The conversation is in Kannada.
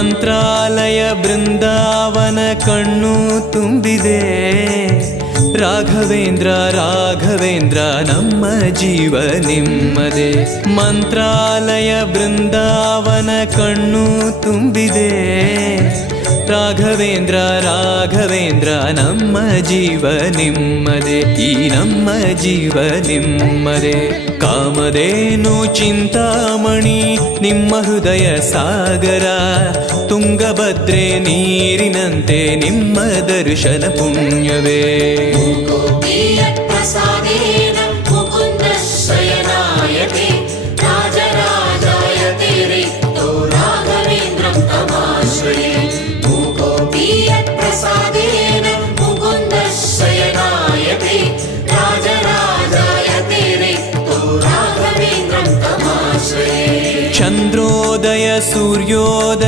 ಮಂತ್ರಾಲಯ ಬೃಂದಾವನ ಕಣ್ಣು ತುಂಬಿದೆ. ರಾಘವೇಂದ್ರ ರಾಘವೇಂದ್ರ ನಮ್ಮ ಜೀವ ನಿಮ್ಮದೆ. ಮಂತ್ರಾಲಯ ಬೃಂದಾವನ ಕಣ್ಣು ತುಂಬಿದೆ. ರಾಘವೇಂದ್ರ ರಾಘವೇಂದ್ರ ನಮ್ಮ ಜೀವ ನಿಮ್ಮದೆ. ಈ ನಮ್ಮ ಜೀವ ನಿಮ್ಮದೆ. ಕಾಮಧೇನು ಚಿಂತಾಮಣಿ ನಿಮ್ಮ ಹೃದಯ ಸಾಗರ. ತುಂಗಭದ್ರೆ ನೀರಿನಂತೆ ನಿಮ್ಮ ದರ್ಶನ ಪುಣ್ಯವೇ. ಚಂದ್ರೋದಯ ಸೂರ್ಯೋದಯ